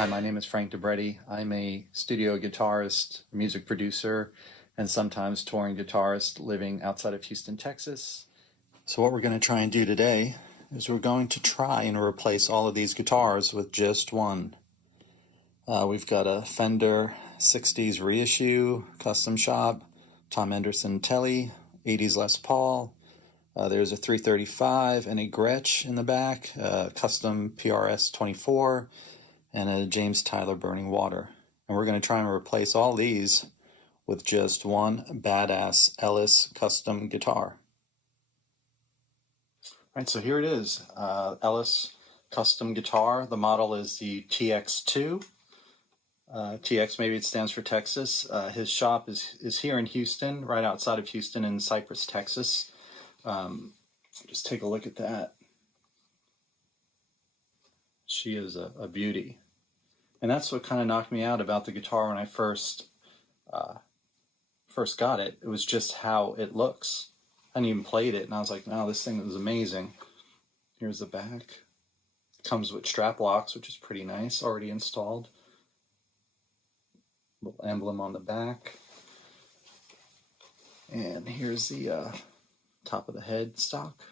Hi, my name is Frank DeBretti. I'm a studio guitarist, music producer, and sometimes touring guitarist living outside of Houston, Texas. So what we're going to try and do today is we're going to try and replace all of these guitars with just one. We've got a Fender 60s reissue, custom shop, Tom Anderson Telly, 80s Les Paul. There's a 335 and a GRETSCH in the back, custom PRS 24, and a James Tyler Burning Water. And we're going to try and replace all these with just one badass Ellis custom guitar. Alright, so here it is, Ellis custom guitar. The model is the TX2. TX, maybe it stands for Texas. His shop is here in Houston, right outside of Houston in Cypress, Texas. Just take a look at that. She is a beauty. And that's what kind of knocked me out about the guitar when I first got it. It was just how it looks. I hadn't even played it, and I was like, wow, this thing is amazing. Here's the back. Comes with strap locks, which is pretty nice, already installed. Little emblem on the back. And here's the top of the head stock.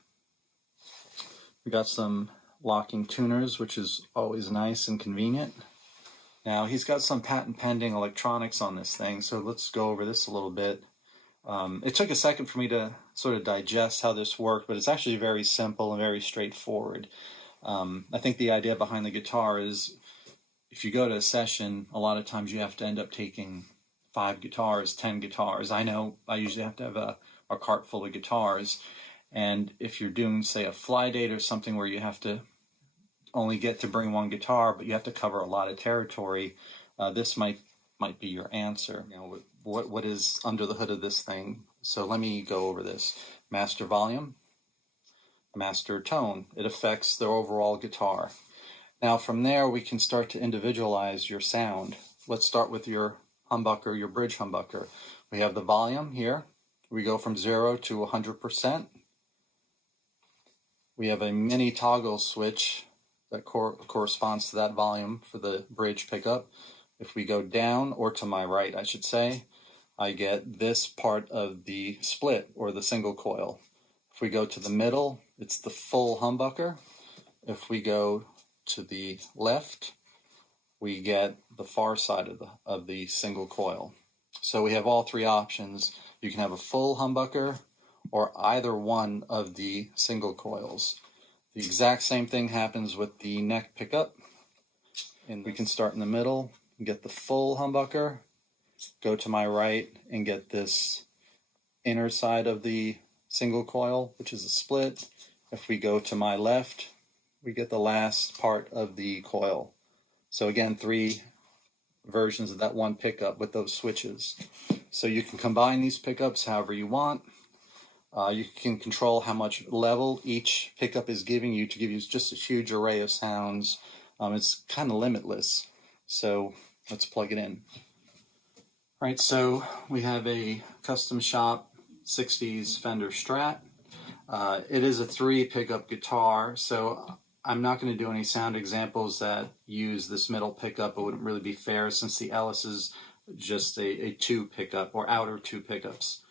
We got some locking tuners, which is always nice and convenient. Now, he's got some patent pending electronics on this thing, so let's go over this a little bit. It took a second for me to sort of digest how this worked, but it's actually very simple and very straightforward. I think the idea behind the guitar is if you go to a session, a lot of times you have to end up taking 5 guitars, 10 guitars. I know I usually have to have a cart full of guitars, and if you're doing, say, a fly date or something where you have to only get to bring one guitar, but you have to cover a lot of territory, this might be your answer. You know, what is under the hood of this thing? So let me go over this. Master volume, master tone. It affects the overall guitar. Now from there we can start to individualize your sound. Let's start with your humbucker, your bridge humbucker. We have the volume here. We go from 0 to 100%. We have a mini toggle switch that corresponds to that volume for the bridge pickup. If we go down, or to my right I should say, I get this part of the split, or the single coil. If we go to the middle, it's the full humbucker. If we go to the left, we get the far side of the single coil. So we have all 3 options. You can have a full humbucker or either one of the single coils. The exact same thing happens with the neck pickup. And we can start in the middle and get the full humbucker, go to my right and get this inner side of the single coil, which is a split. If we go to my left, we get the last part of the coil. So again, 3 versions of that one pickup with those switches. So you can combine these pickups however you want. You can control how much level each pickup is giving you to give you just a huge array of sounds. It's kind of limitless. So let's plug it in. All right, so we have a custom shop 60s Fender Strat. It is a 3 pickup guitar, so I'm not going to do any sound examples that use this middle pickup. It wouldn't really be fair since the Ellis is just a 2 pickup, or outer 2 pickups.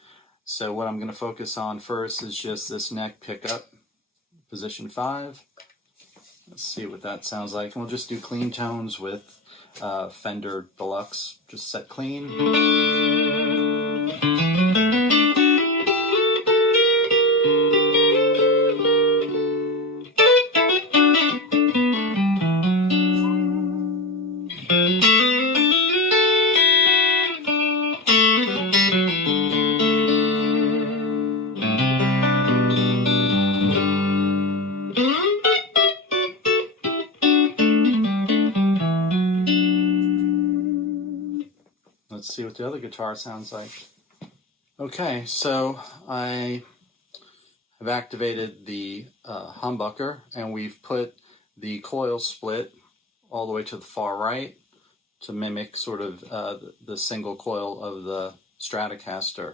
So what I'm going to focus on first is just this neck pickup, position 5. Let's see what that sounds like. And we'll just do clean tones with Fender Deluxe, just set clean. Let's see what the other guitar sounds like. Okay, so I have activated the humbucker, and we've put the coil split all the way to the far right to mimic sort of the single coil of the Stratocaster.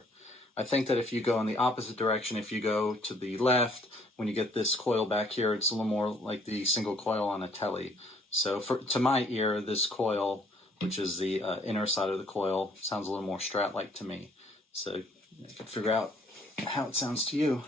I think that if you go in the opposite direction, if you go to the left, when you get this coil back here, it's a little more like the single coil on a Telly. So to my ear, this coil, which is the inner side of the coil, sounds a little more Strat-like to me. So you can figure out how it sounds to you.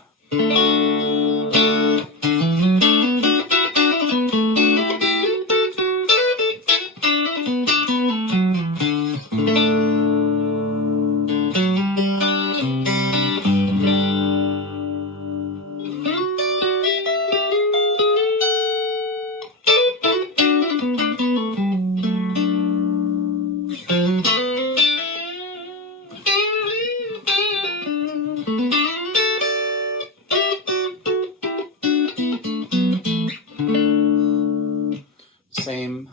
Same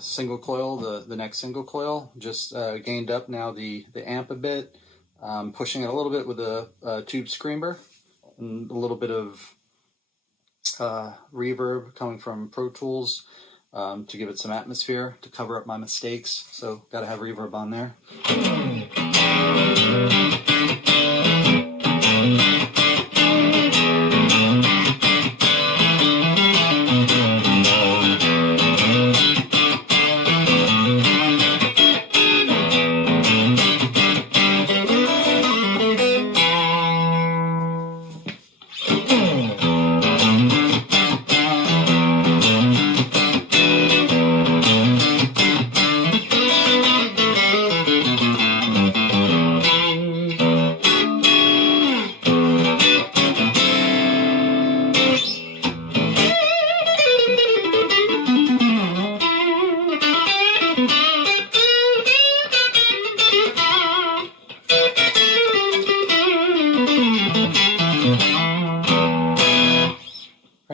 single coil, the next single coil, just gained up now the amp a bit, pushing it a little bit with a tube screamer, and a little bit of reverb coming from Pro Tools to give it some atmosphere, to cover up my mistakes, so gotta have reverb on there.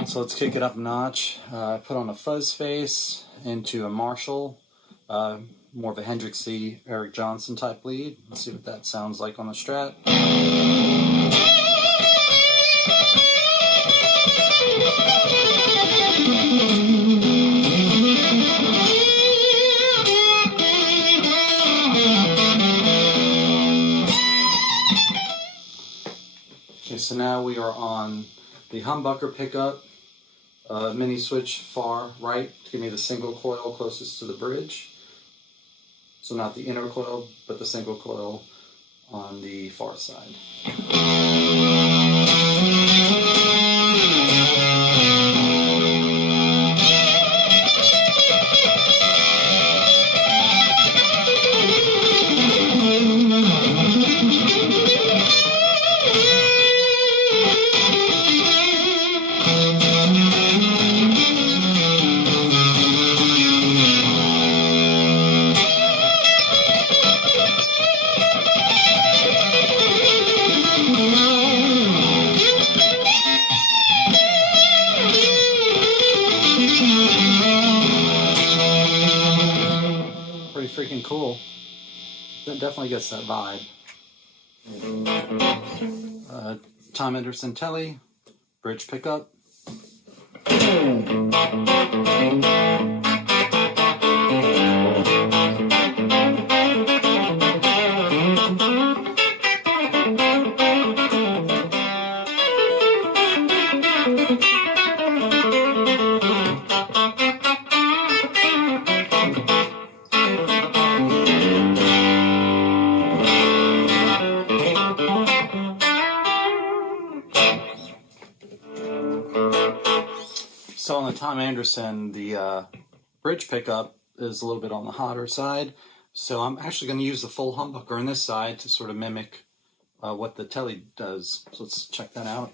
So let's kick it up a notch. Put on a fuzz face into a Marshall, more of a Hendrixy, Eric Johnson type lead. Let's see what that sounds like on the Strat. Okay, so now we are on the humbucker pickup. Mini switch far right to give me the single coil closest to the bridge. So not the inner coil, but the single coil on the far side. Freaking cool. That definitely gets that vibe. Tom Anderson Telly, bridge pickup. So on the Tom Anderson, the bridge pickup is a little bit on the hotter side. So I'm actually going to use the full humbucker on this side to sort of mimic what the Telly does. So let's check that out.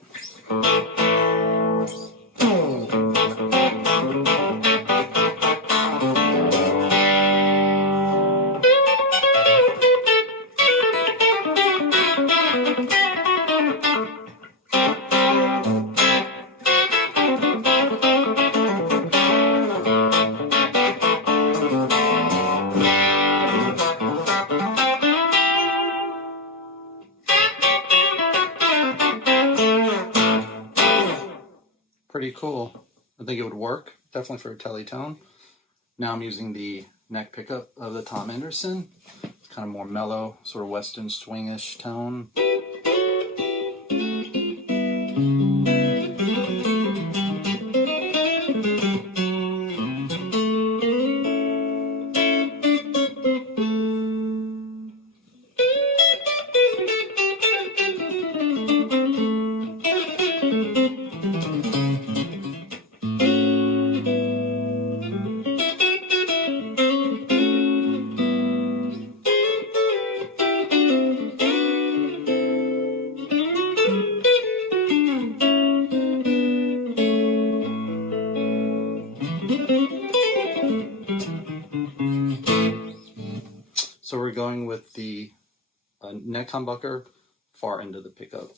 Pretty cool. I think it would work, definitely for a Telly tone. Now I'm using the neck pickup of the Tom Anderson. It's kind of more mellow, sort of western swingish tone. with the neck humbucker far into the pickup.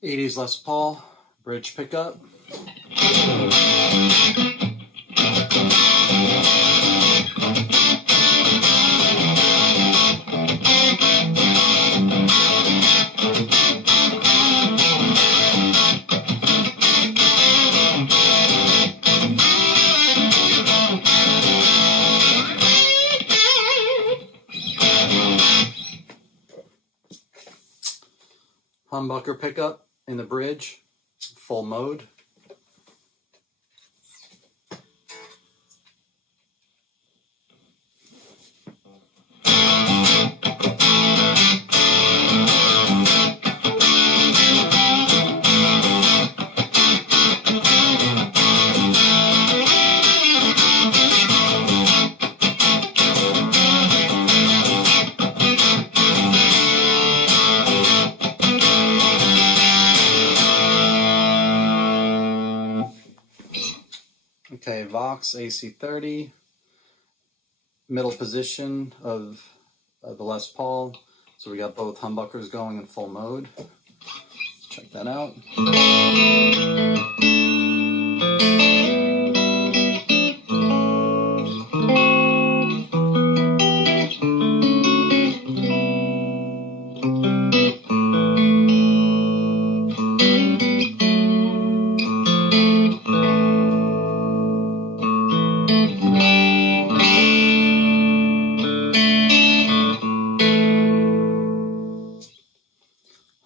'80s Les Paul bridge pickup. Humbucker pickup in the bridge, full mode. Okay, Vox AC30, middle position of the Les Paul. So we got both humbuckers going in full mode. Check that out.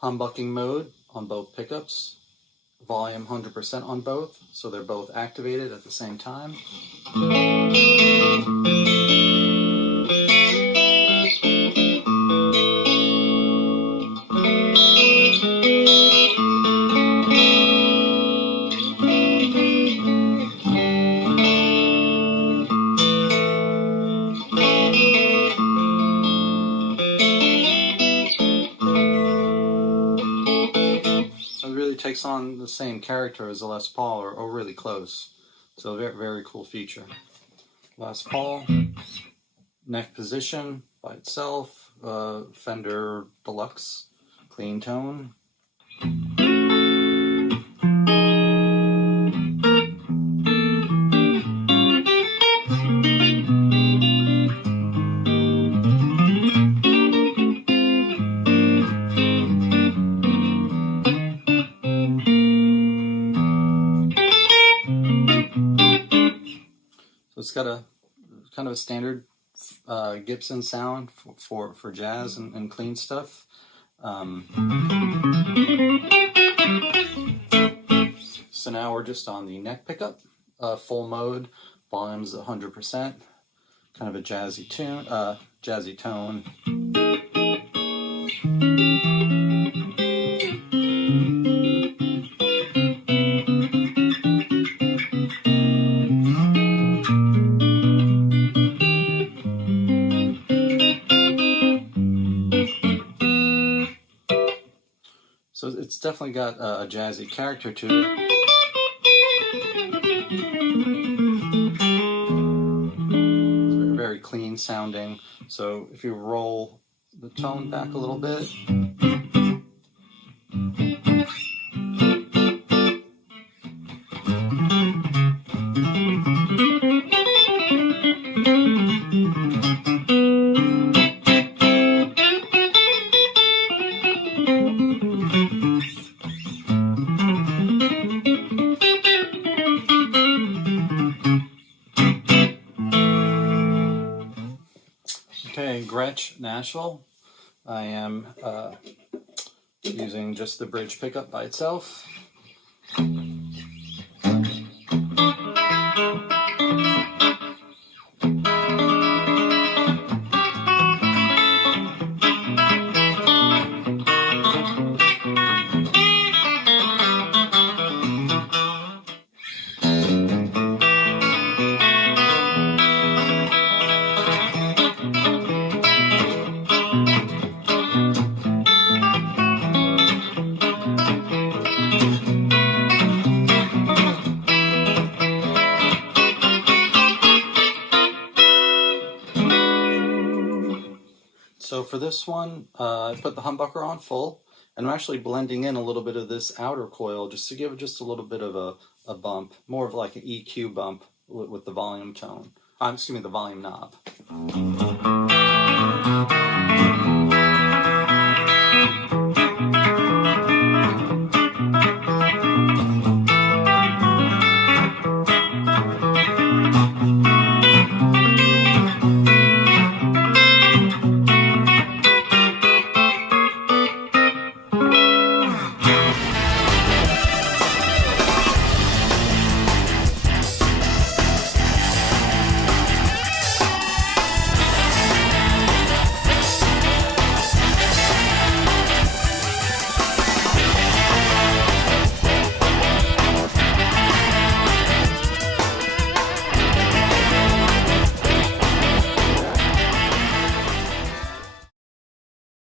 Humbucking mode on both pickups, volume 100% on both, so they're both activated at the same time. Takes on the same character as the Les Paul, or really close. So very, very cool feature. Les Paul, neck position by itself, Fender Deluxe, clean tone. It's got a kind of a standard Gibson sound for jazz and clean stuff. So now we're just on the neck pickup, full mode, volume's 100%, kind of a jazzy tune, jazzy tone. So it's definitely got a jazzy character to it. It's very clean sounding. So if you roll the tone back a little bit. Gretsch Nashville. I am using just the bridge pickup by itself. So for this one, I put the humbucker on full, and I'm actually blending in a little bit of this outer coil just to give it just a little bit of a bump, more of like an EQ bump with the volume tone. Excuse me, the volume knob.